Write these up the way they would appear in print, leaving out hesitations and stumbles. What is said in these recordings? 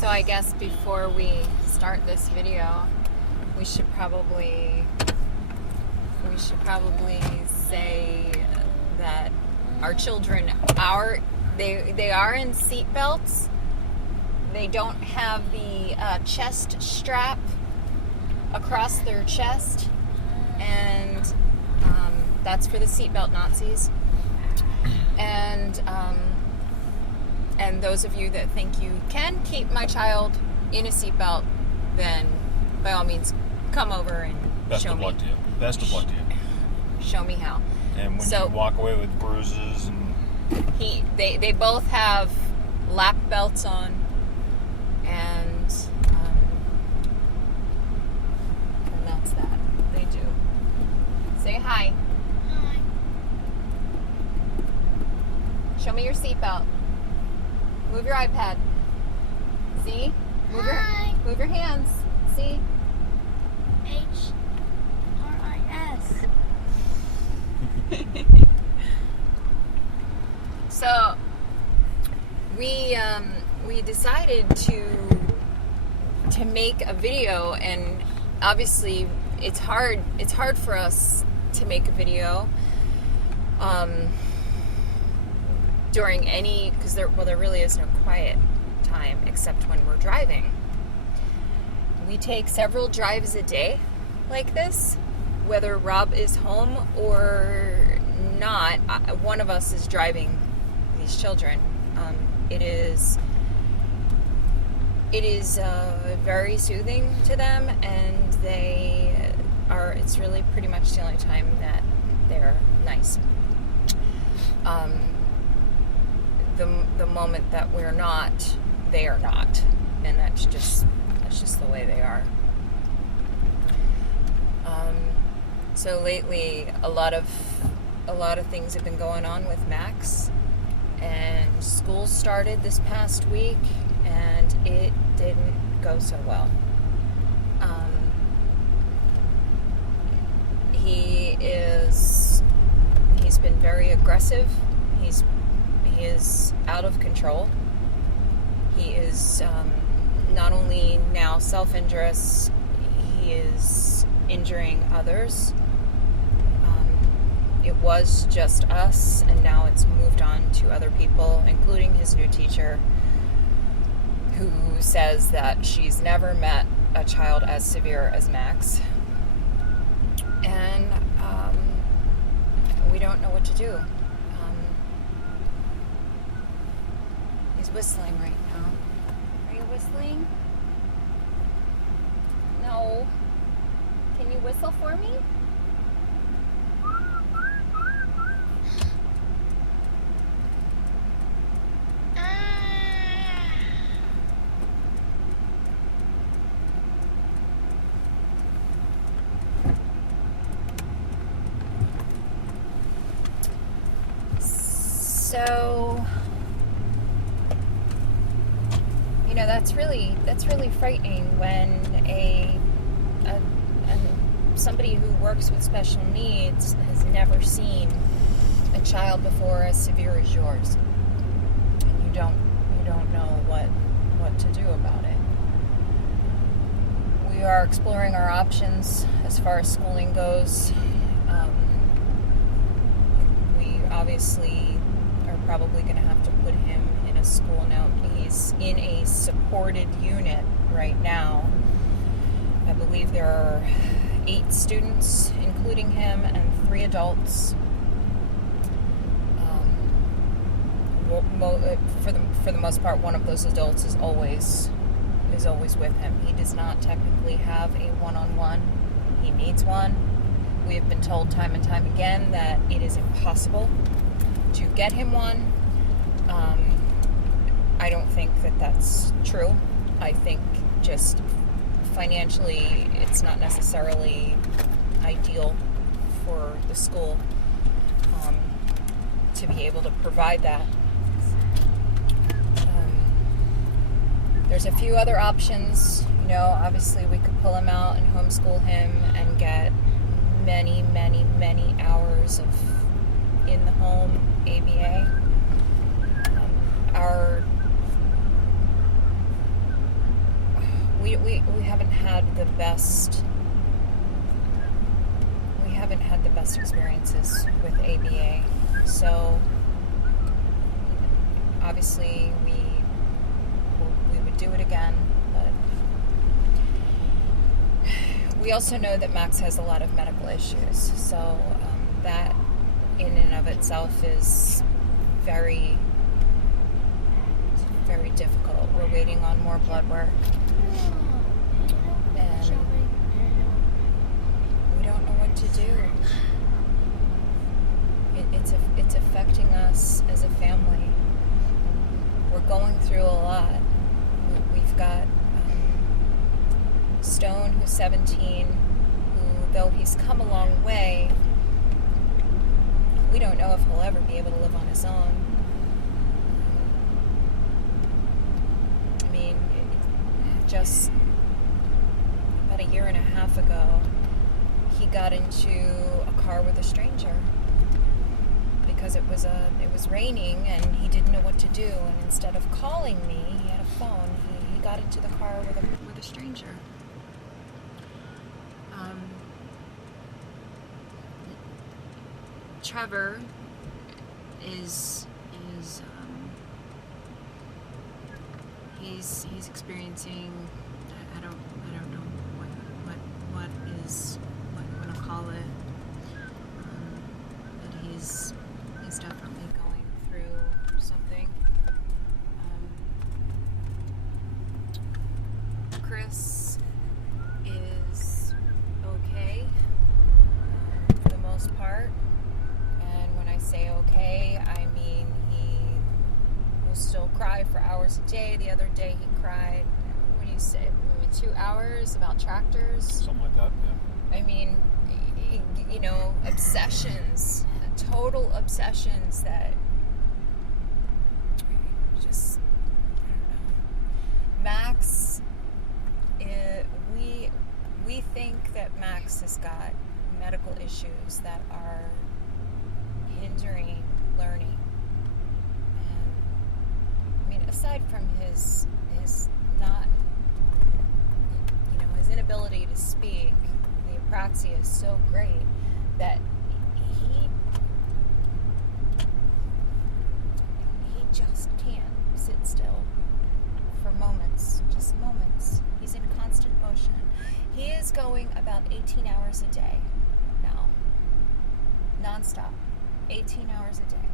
So I guess before we start this video, we should probably say that our children they are in seat belts. They don't have the chest strap across their chest, and that's for the seatbelt Nazis. And those of you that think you can keep my child in a seatbelt, then by all means come over and show me. Best of luck to you. Show me how. And when you walk away with bruises and they both have lap belts on, and that's that. They do. Say hi. Hi. Show me your seatbelt. Move your iPad. See? Hi. Move your hands. See? H-R-I-S. So we decided to make a video, and obviously it's hard for us to make a video during any, because there really is no quiet time except when we're driving. We take several drives a day like this, whether Rob is home or not. One of us is driving these children. It is very soothing to them, and it's really pretty much the only time that they're nice. The moment that we're not, they are not, and that's just the way they are. So lately, a lot of things have been going on with Max, and school started this past week, and it didn't go so well. He's been very aggressive. He is out of control. He is not only now self-injurious, he is injuring others. It was just us, and now it's moved on to other people, including his new teacher, who says that she's never met a child as severe as Max. And we don't know what to do. He's whistling right now. Are you whistling? No. Can you whistle for me? So, that's really frightening when somebody who works with special needs has never seen a child before as severe as yours, and you don't know what to do about it. We are exploring our options as far as schooling goes. We obviously are probably going to have to put him in a school now. He's in a supported unit right now. I believe there are 8 students, including him, and 3 adults. For the most part, one of those adults is always with him. He does not technically have a one-on-one. He needs one. We have been told time and time again that it is impossible to get him one. I don't think that that's true. I think just financially it's not necessarily ideal for the school to be able to provide that. There's a few other options. Obviously we could pull him out and homeschool him and get many, many, many hours of in the home ABA. we haven't had the best experiences with ABA. So obviously we would do it again, but we also know that Max has a lot of medical issues. So that in and of itself is very, very difficult. We're waiting on more blood work, and we don't know what to do. It's affecting us as a family. We're going through a lot. We've got Stone, who's 17, who, though he's come a long way, we don't know if he'll ever be able to live on his own. I mean, just about a year and a half ago, he got into a car with a stranger because it was raining and he didn't know what to do. And instead of calling me, he had a phone. He got into the car with a stranger. Trevor is he's experiencing, I don't know what you want to call it, but he's definitely going through something. Chris is okay for the most part. And when I say okay, I mean he will still cry for hours a day. The other day he cried, what do you say, maybe 2 hours about tractors? Something like that, yeah. I mean, obsessions, total obsessions that just, I don't know. Max, we think that Max has got medical issues that are hindering learning. And I mean, aside from his not, his inability to speak, the apraxia is so great that he just can't sit still for moments, just moments. He's in constant motion. He is going about 18 hours a day now, nonstop. 18 hours a day.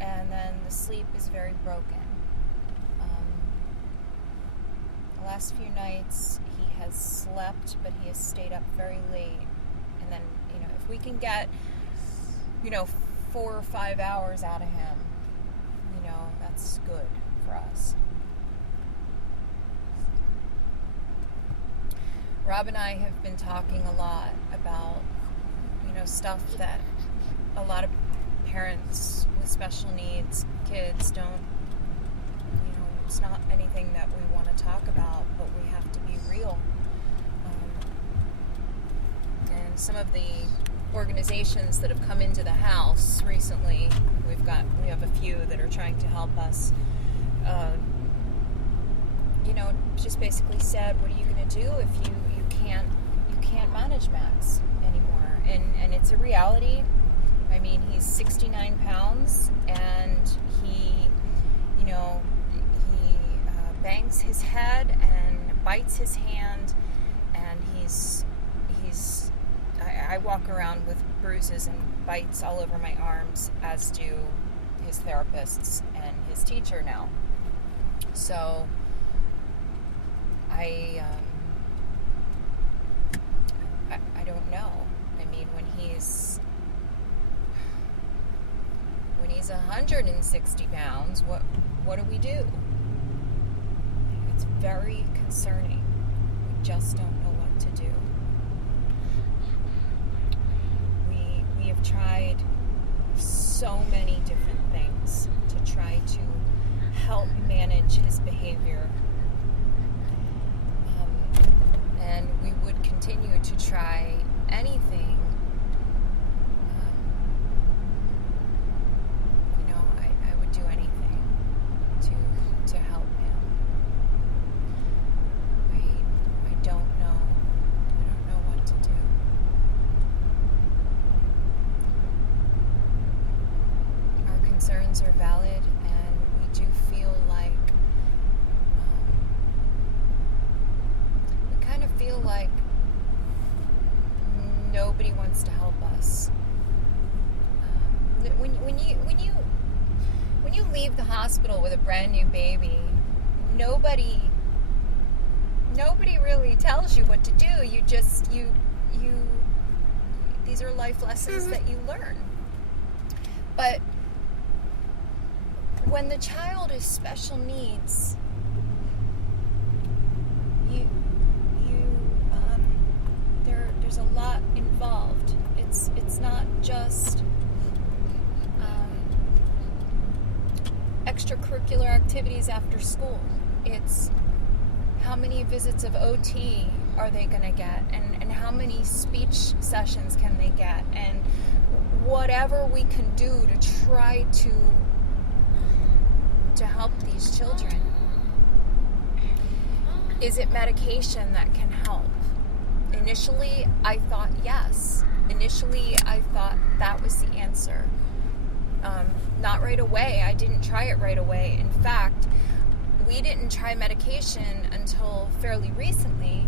And then the sleep is very broken. The last few nights he has slept, but he has stayed up very late. And then, if we can get, 4 or 5 hours out of him, that's good for us. Rob and I have been talking a lot about stuff that a lot of parents with special needs kids don't, it's not anything that we want to talk about, but we have to be real. And some of the organizations that have come into the house recently, we have a few that are trying to help us, just basically said, what are you going to do if you can't manage Max anymore? And it's a reality. I mean, he's 69 pounds, and he bangs his head and bites his hand, and I walk around with bruises and bites all over my arms, as do his therapists and his teacher now. So I don't know. I mean, when he's 160 pounds, what do we do? It's very concerning. We just don't know what to do. We have tried so many different things to try to help manage his behavior. And we would continue to try anything. I would do anything to help him. feel like nobody wants to help us. When you leave the hospital with a brand new baby, nobody really tells you what to do. These are life lessons that you learn. But when the child is special needs, there's a lot involved. It's not just extracurricular activities after school. It's how many visits of OT are they going to get, and how many speech sessions can they get, and whatever we can do to try to help these children. Is it medication that can help? Initially, I thought yes. Initially, I thought that was the answer. Not right away. I didn't try it right away. In fact, we didn't try medication until fairly recently,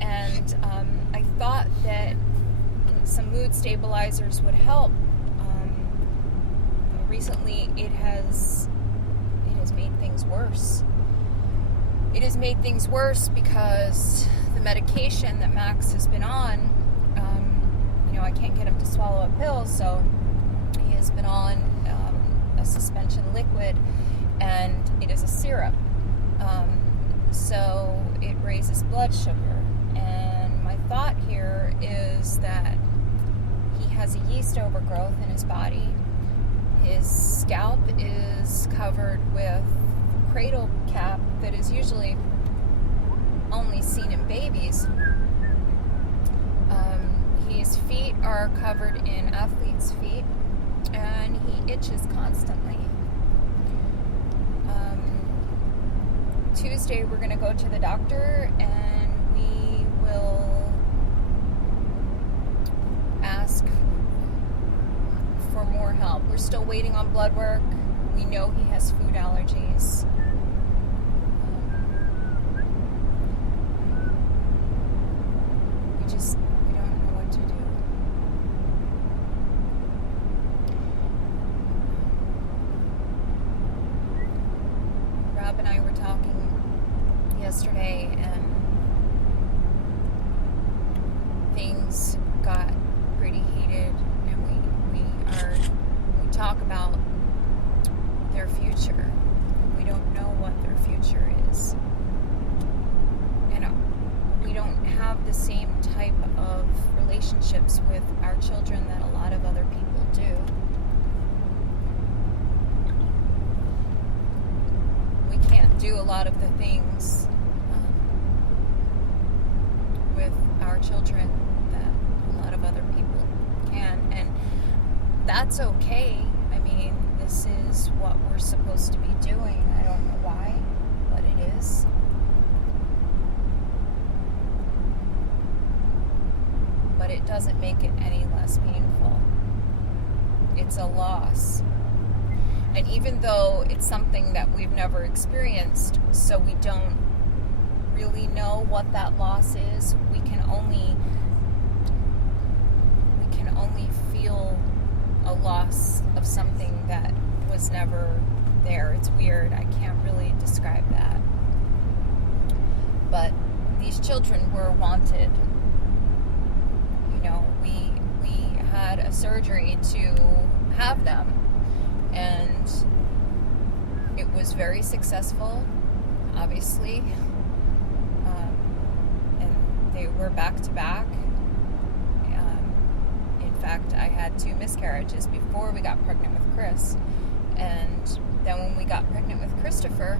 and I thought that some mood stabilizers would help. Recently, it has made things worse. It has made things worse because the medication that Max has been on, I can't get him to swallow a pill, so he has been on a suspension liquid, and it is a syrup. So it raises blood sugar. And my thought here is that he has a yeast overgrowth in his body. His scalp is covered with cradle cap that is usually only seen in babies. His feet are covered in athlete's feet, and he itches constantly. Tuesday we're going to go to the doctor, and we will ask for more help. We're still waiting on blood work. We know he has food allergies. We don't know what to do. Rob and I were talking yesterday, and things got pretty heated, and we talk about their future. We don't know what their future is. And we don't have the same type of relationships with our children that a lot of other people do. We can't do a lot of the things with our children that a lot of other people can, and that's okay. I mean, this is what we're supposed to be doing. I don't know why, but it is. But it doesn't make it any less painful. It's a loss. And even though it's something that we've never experienced, so we don't really know what that loss is, we can only feel a loss of something that was never there. It's weird. I can't really describe that. But these children were wanted. We had a surgery to have them, and it was very successful, obviously. And they were back to back. In fact, I had 2 miscarriages before we got pregnant with Chris. And then when we got pregnant with Christopher,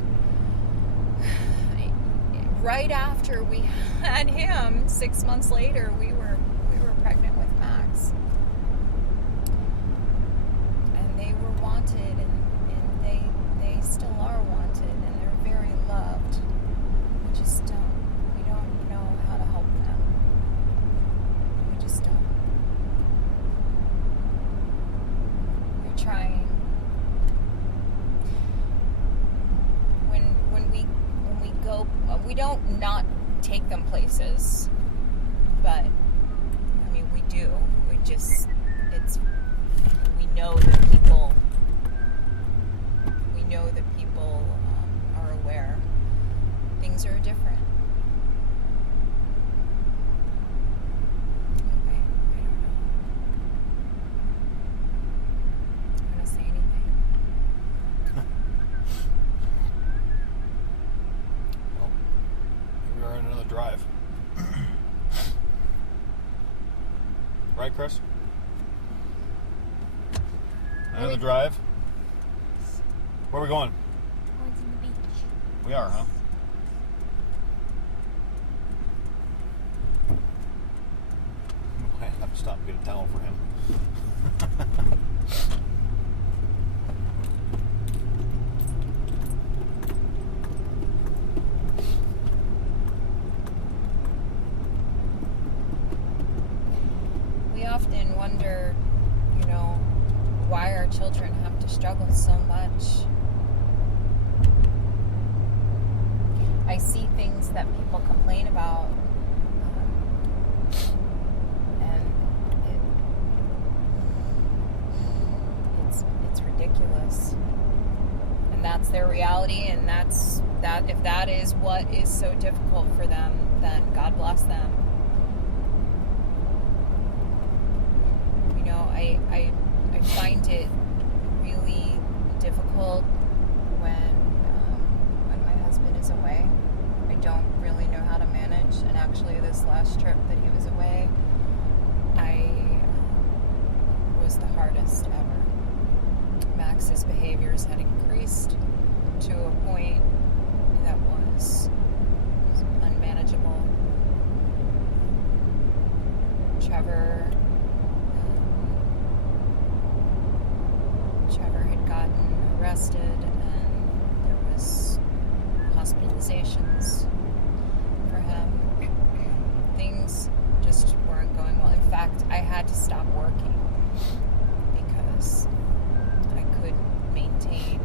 right after we had him, 6 months later, we were pregnant with Max. And they were wanted, and they still are wanted, and they're very loved. We don't know how to help them. We just don't. We're trying. When we go, we don't not take them them places, but I mean, we do. We know that people are aware. Things are different. Okay, I don't know. I'm gonna say anything. Well, here we are on another drive. Right, Chris? Another drive. Where are we going? Going to the beach. We are, huh? I have to stop and get a towel for him. We often wonder, why our children have to struggle so much. I see things that people complain about, and it's ridiculous. And that's their reality, and if that is what is so difficult for them, then God bless them. I find it really difficult when my husband is away. I don't really know how to manage, and actually this last trip that he was away, was the hardest ever. Max's behaviors had increased to a point that was unmanageable. Trevor had gotten arrested, and there was hospitalizations for him. Things just weren't going well. In fact, I had to stop working because I couldn't maintain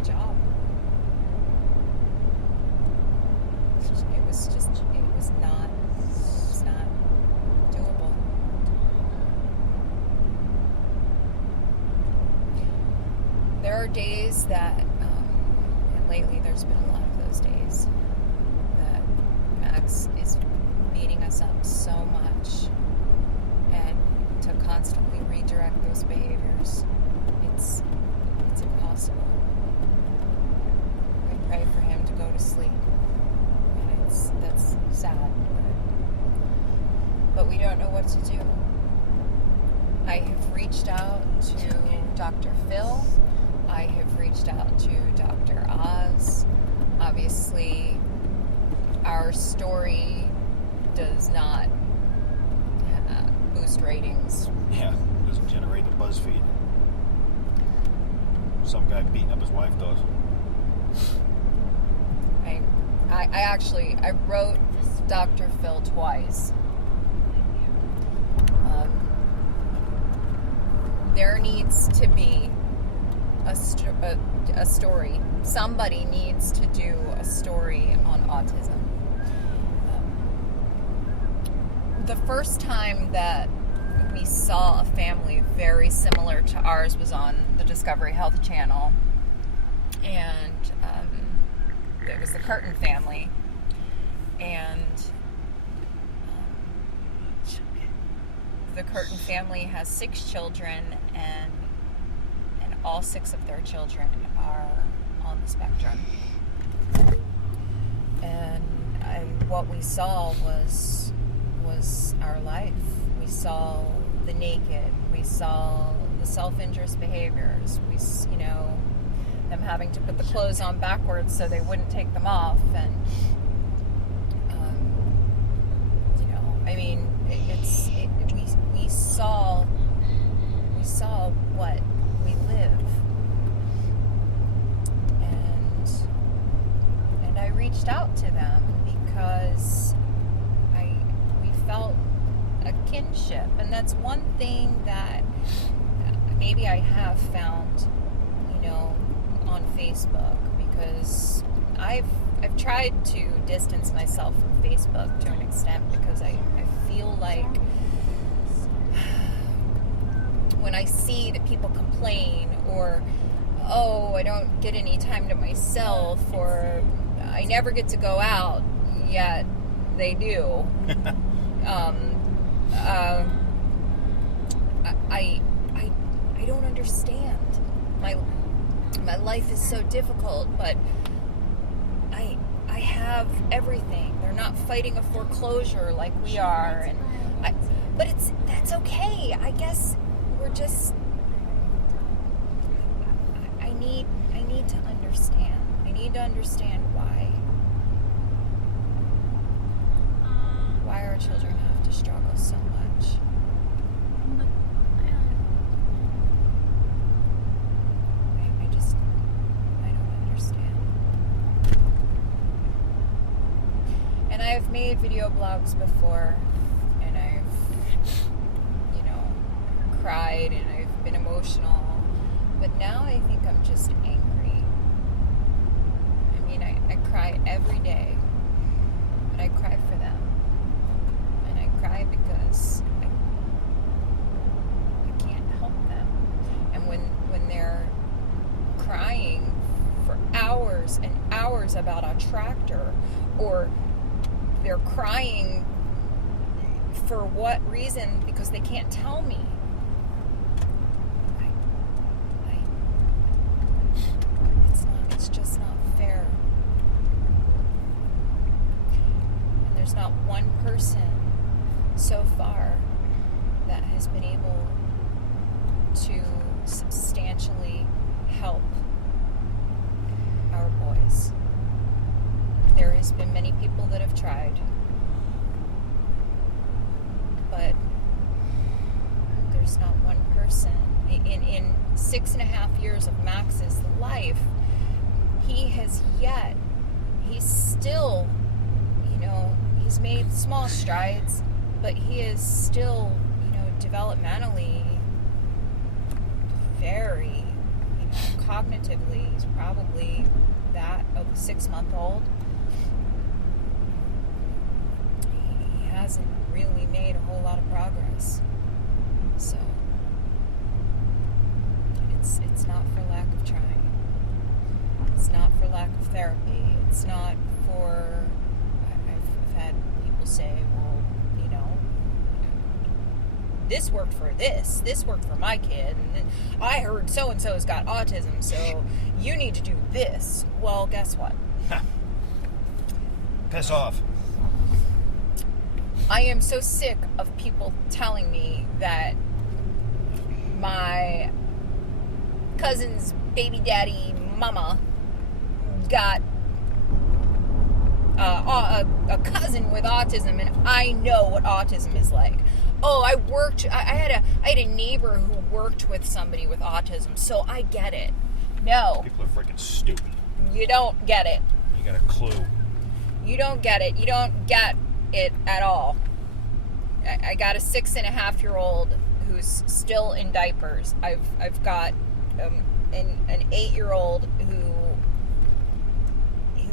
a job. It was not doable. There are days that, and lately there's been a lot of those days, that Max is beating us up so much, and to constantly redirect those behaviors, it's impossible. I pray for him to go to sleep, and that's sad, but we don't know what to do. I have reached out to Dr. Phil. I have reached out to Dr. Oz. Obviously, our story does not boost ratings. Yeah, doesn't generate the BuzzFeed. Some guy beating up his wife does. I wrote Dr. Phil twice. There needs to be a story. Somebody needs to do a story on autism. The first time that we saw a family very similar to ours was on the Discovery Health Channel, and it was the Curtin family, and the Curtin family has 6 children, and all 6 of their children are on the spectrum. And what we saw was our life. We saw the naked. We saw the self-injurious behaviors. Them having to put the clothes on backwards so they wouldn't take them off, and we saw what we live, and I reached out to them because we felt a kinship, and that's one thing that maybe I have found, on Facebook, because I've I've tried to distance myself from Facebook to an extent because I feel like when I see that people complain or, oh, I don't get any time to myself or I never get to go out, yet they do. I don't understand. My life is so difficult, but I have everything. They're not fighting a foreclosure like we are, but that's okay. I guess we're just. I need to understand. I need to understand why our children have to struggle so much. I don't understand. And I've made video blogs before, and I've, cried, and I've been emotional, but now I think I'm just angry. I mean, I cry every day, but I cry for them. And I cry because I can't help them. And when they're crying for hours and hours about a tractor, or they're crying for what reason because they can't tell me, it's just not fair. And there's not one person so far that has been able to substantially help our boys. There has been many people that have tried, but there's not one person. In 6.5 years of Max's life, he's still, he's made small strides, but he is still, developmentally very, cognitively, he's probably that of a 6-month-old. He hasn't really made a whole lot of progress. So it's not for lack of trying. It's not for lack of therapy. It's not for, I've had people say, well, this worked for this worked for my kid, and then I heard so-and-so's got autism, so you need to do this. Well, guess what? Piss off. I am so sick of people telling me that my cousin's baby daddy mama got a cousin with autism, and I know what autism is like. Oh, I had a neighbor who worked with somebody with autism, so I get it. No. People are freaking stupid. You don't get it. You got a clue. You don't get it. You don't get it at all. I got a 6.5-year-old who's still in diapers. I've got an 8-year-old who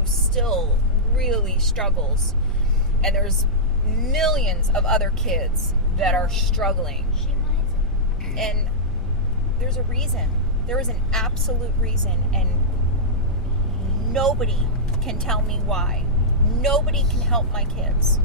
still really struggles, and there's millions of other kids that are struggling, and there's a reason. There is an absolute reason, and nobody can tell me why. Nobody can help my kids.